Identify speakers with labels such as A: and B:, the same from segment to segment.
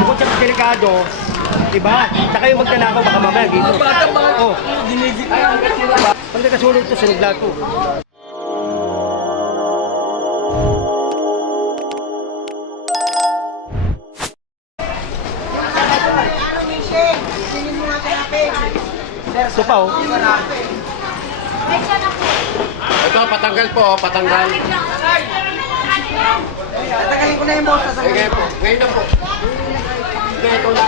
A: Bukod sa delikado, diba? Saka yung magtanakaw baka mamaya dito. Oh. Pag nagkasunog to, sunog lahat to. Ito pa oh.
B: Ito, patanggal po, oh, patanggal.
C: Tatagalin ko na yung boss.
B: Sige po, ngayon na po. Hindi, ito na.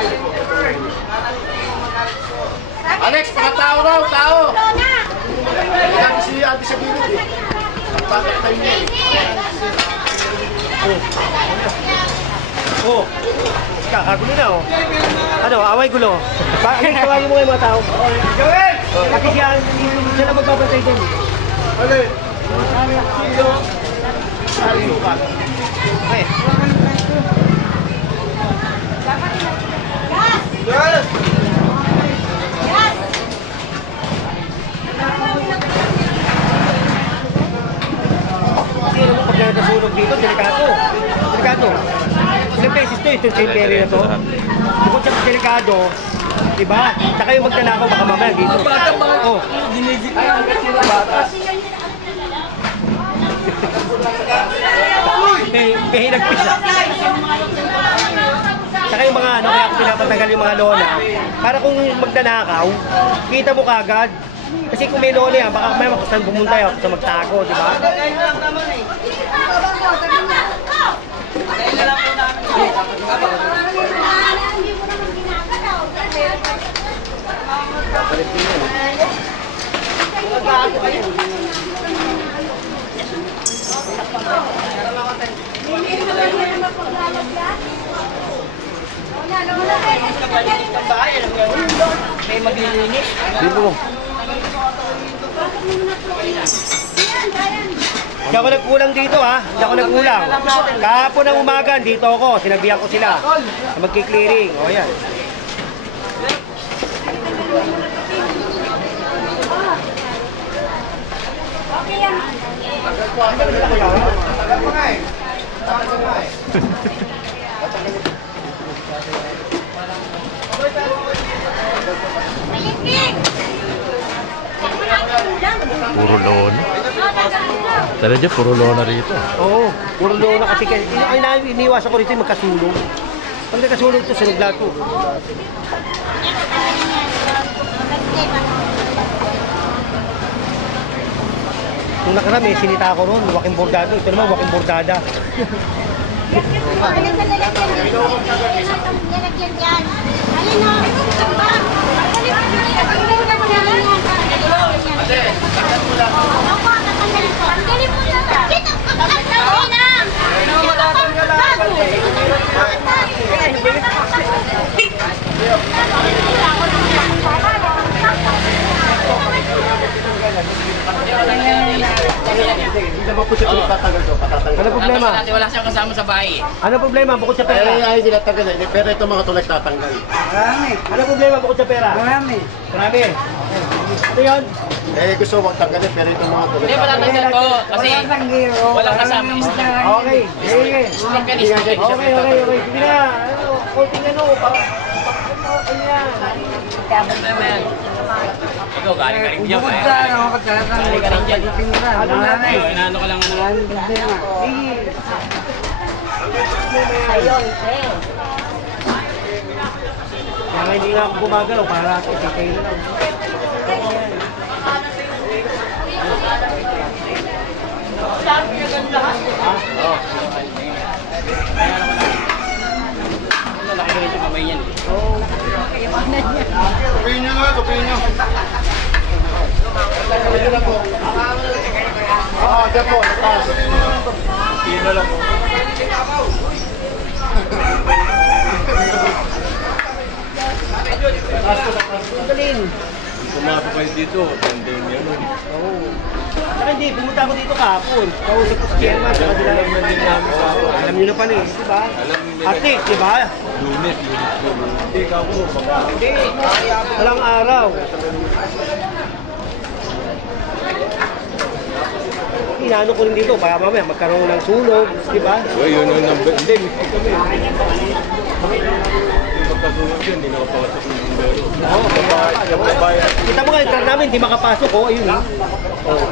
B: Alex, mga tao raw, tao! Kaya si Ate sa gilid eh. Bakit tayo niya eh?
A: Oh. Kakagulo na oh. Ano, away gulo. Bakit tawagin mo ngayon mga tao? Joel! Kasi siya, siya na magbabantay doon.
B: Ano eh?
A: Okay. Kasi ano mo, pag nagkasunog dito, delikado. Delikado. Ilang beses to, itong. Mary na to. Delikado, diba? Saka yung magtanakaw, baka mamaya dito. Oh. May, may hinagpis na. Saka yung mga ano, kaya ako pinapatagal yung mga lola. Para kung magdanakaw, kita mo kagad. Kasi kung may lola yan, baka may makusan pumunta yan sa magtago, di ba?
C: May maglilinis.
A: Dito. Hindi ako nagkulang dito ha. Hindi ako nagkulang. Kahapon ng umaga, dito ako. Sinabihan ko sila. Magki-clearing. O yan.
D: Puro lona. Tala dyan, puro lona rito.
A: Oo. Puro lona kasi. kasi ay, na, iniwasan ko rito yung magkasulong. Pag nagkasulong to, sunog lahat to. Nung nakarami, sinita ko ron, waking bordado. Ito naman, waking bordada.
B: Hindi naman po siya
A: Ano problema?
E: Kasi wala siyang kasama sa bahay.
A: Ano problema bukod sa pera?
B: ay sila tanggal eh, pero ito mga tulad tatanggal.
C: Marami.
A: Ano problema bukod sa pera?
C: Marami.
A: Marami. Ano yun?
B: Eh gusto ko tanggalin pero ito mga tulad
E: Hindi, matatanggal ko. Kasi
C: Walang tanggiro.
E: walang kasama.
A: Okay. Sige.
E: Strong ka ni
A: Okay, okay, okay. Sige na. Ano, konting ano, para... Ano yan?
E: Ikaw, galing ka rin dyan.
C: Bukod
E: eh.
C: sa ano, talagang
E: Galing ka rin dyan.
C: pagtitinira. Marami.
E: Ayun, Inaano ka lang ano.
C: Maraming problema.
A: Nga hindi nga ako gumagalaw para ikikay na lang.
E: Lalaki rin yung kamay niyan.
B: Tupiin nyo na, tupiin nyo. Tupiin na po. Ah, dyan po. Ah. Tupiin na lang po.
A: Galing.
D: Kumapit kayo dito, tandem yan.
A: Oo. Saka hindi, pumunta ako dito kahapon. Kausap ko si Chairman. Saka sila
D: Alam na din namin sa ako.
A: Alam niyo na pala eh, di ba?
D: Alam.
A: At least, di ba?
D: Lunes, lunes po. Hindi ka ako, baka.
A: Hindi. Walang araw. Hindi, inaano ko rin dito, baka mamaya magkaroon ng sunog, di ba?
B: Uy, yun yun. Hindi,
A: Oo, kita mo nga, yung truck namin, hindi makapasok, oh, ayun, ha? Oh.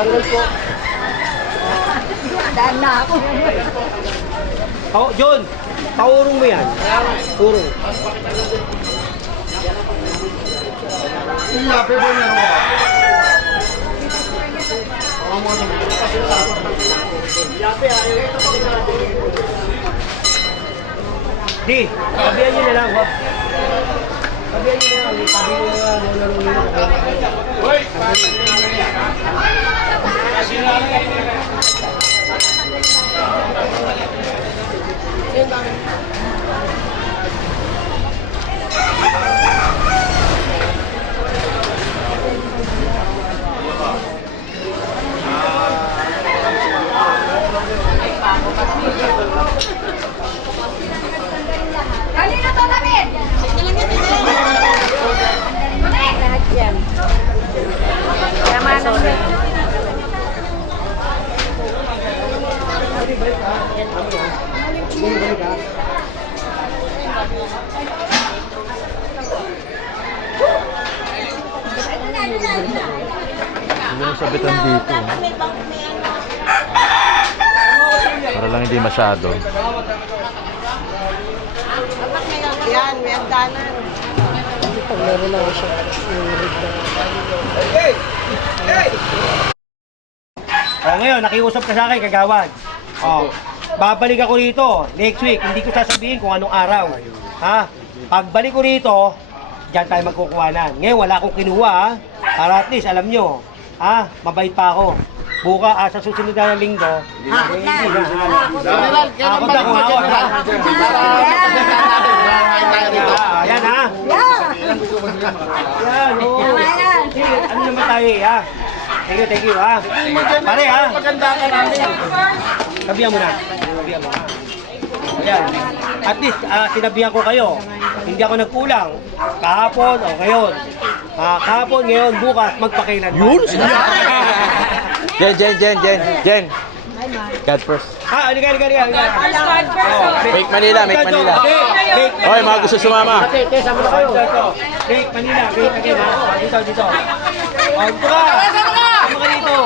A: Tanggal po.
F: Daan na ako.
A: Oh, John, paurong mo yan. Urong. Di, sabihan nyo na lang, wag. Sabihan nyo na lang, sabi nyo na lang, wala nang
B: Uy!
F: Kanina to namin! Lahat yan. Yamanan mo.
D: Hindi mo sabitan dito. Para lang hindi masyado.
C: Yan, may hagdanan.
A: Oh, ngayon, nakiusap ka sa akin, kagawad. Oh, babalik ako rito next week. Hindi ko sasabihin kung anong araw. Ha? Pagbalik ko rito, diyan tayo magkukuhanan. Ngayon, wala akong kinuha, ha? Para at least, alam nyo, ha? Mabait pa ako. Buka, ah, sa susunod na ng linggo, hindi na, ha?
B: General, kailan
A: Ako
B: balik
A: na,
B: mo, General?
A: na. Ah, Ayan, ha?
F: Yeah!
A: Yan, oo.
F: Tama yan.
A: Sige, ano naman tayo, eh, ha? Thank you, thank you, ha? Pare, ha? Sabihan mo na. Sabihan mo. Ayan. At least, ah, sinabihan ko kayo. Hindi ako nagkulang. Kahapon o ngayon. Ah, kahapon, ngayon, bukas, magpakailan. Yun?
D: Jen, Jen, Jen, Jen, Jen. God first.
A: ah, halika, halika, halika. halika. Oh,
D: Make Manila, make Manila. Hoy, mga gusto sumama.
A: Ate, sama na kayo. Make Manila, make again ha. Dito, dito. O, dito ka. Sama ka dito.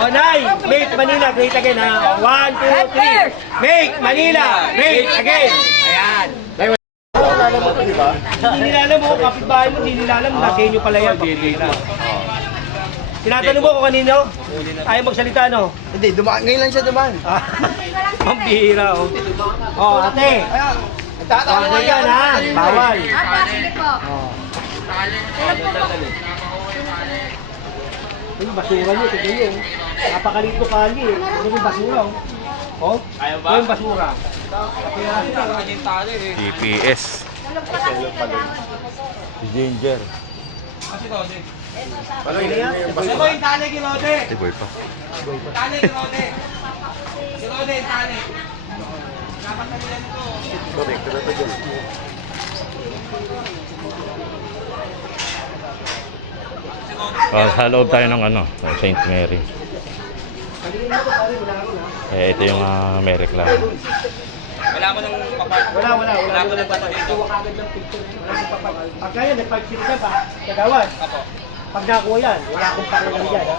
A: O, Nay, make Manila, great again ha. One, two, three. Make Manila, great again. Ayan. Hindi nila alam mo, kapitbahay mo, hindi nila alam, nasa inyo pala yan. Tinatanong mo kung kanino? Ayaw magsalita, no?
C: Hindi, dumaan. Ngayon lang siya dumaan.
A: Ah, Pambihira, oh. Oh, ate. Bawal yan, ha? Bawal.
F: Apa, sige po.
A: Ano yung basura niyo, tignan niyo. Napakalito kali eh. Ano yung basura, oh. Oh?
E: Ayaw ba?
A: Ano yung basura?
D: TPS. Si Ginger.
A: Ano yan? Basura.
D: Si Boy pa. Oh, sa loob tayo ng ano, St. Mary. Eh, ito yung uh, may reklamo.
E: Wala mo nang papark.
A: Wala, wala, wala.
E: Wala mo nang papark dito.
A: Pag kaya nag-5 ka pa, kagawad.
E: Ako.
A: Pag nakuha yan, wala akong pakialam dyan, ha?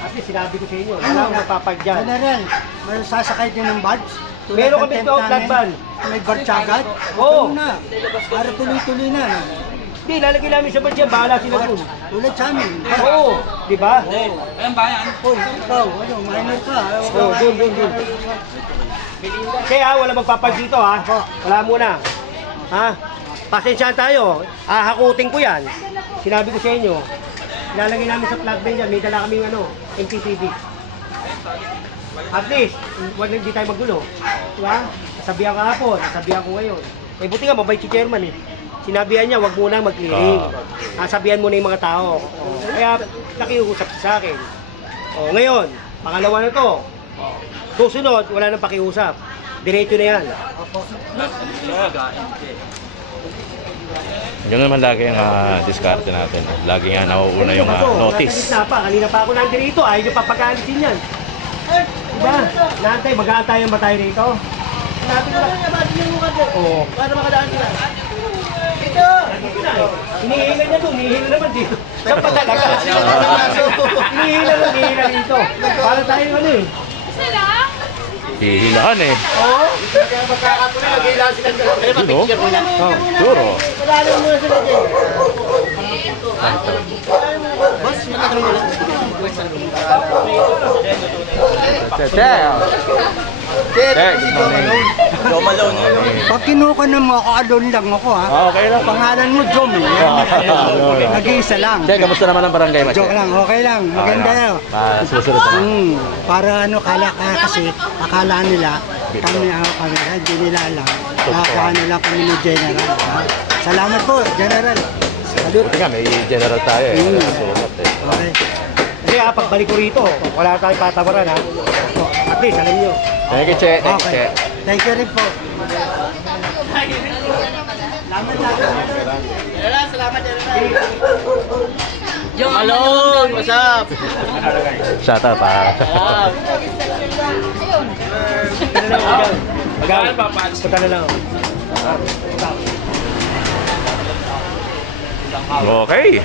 A: At least sinabi ko sa inyo, wala akong magpapag dyan.
C: General, may sasakay din ng badge.
A: Meron
C: ng
A: kami
C: tent
A: to, flag
C: namin.
A: ban.
C: May badge agad.
A: Oo.
C: Ano na. Para tuloy-tuloy na.
A: Hindi, lalagay namin sa badyan, bahala sila dun.
C: Tulad sa amin.
A: Oo, di ba?
E: Ayan ba yan?
C: Hoy, ikaw, ano, minor ka.
A: Oo, dun, dun, dun. Kaya wala magpapag dito ha. Wala muna. Ha? Pasensyahan tayo. Hahakutin ko yan. Sinabi ko sa inyo. Ilalagay namin sa flag ban dyan. May dala kaming ano, MPCB. At least, wala hindi tayo magulo. Diba? Sabihan ka hapon, sabihan ko ngayon. Eh buti nga, mabait si chairman eh. Sinabihan niya, wag muna mag-clearing. Ah. sabihan mo na yung mga tao. Oh. Kaya nakiusap siya sa akin. Oh, ngayon, pangalawa na to. Susunod, wala nang pakiusap. Diretso na yan.
D: Yun naman lagi ang ah, diskarte natin. Lagi nga nauuna yung ah, notice.
A: gitna pa. Kanina pa ako nandito. Ayaw nyo papagalitin yan. Diba? Nantay, mag-aantayan ba tayo rito? Natin na. Oo. Para makadaan sila. Dito! Dito eh. Hinihila niya doon. Hinihila naman dito. Saan pa talaga? Hinihila na, hinihila dito. Para tayo ano eh.
D: Hihilahan eh.
A: Oo.
D: Yun oh.
A: Oh.
D: Suro.
C: Pag kinuha na mo ako, alon lang ako ha.
D: Ah, okay lang.
C: Pangalan mo, Jom eh.
D: Ah,
C: Nag-iisa lang.
D: Che, kamusta naman ang barangay mo?
C: Joke lang, okay lang. Maganda yun.
D: Ah, susunod na.
C: Hmm, para ano, kala ka kasi, akala nila, kami ako kami, hindi nila alam. Nakakaano nila kami ni General. Ha? Salamat po, General. Salute.
D: Buti nga, may general tayo eh.
C: Mm.
D: Eh.
C: Okay.
A: Kasi ah, pagbalik ko rito, wala tayong tatawaran ha. At least, alam nyo.
D: Thank you, Che. Thank you, Che.
C: Thank you rin po.
B: Hello, what's up?
D: Shout out ah.
A: Mag-aal pa, Punta na lang.
D: Okay.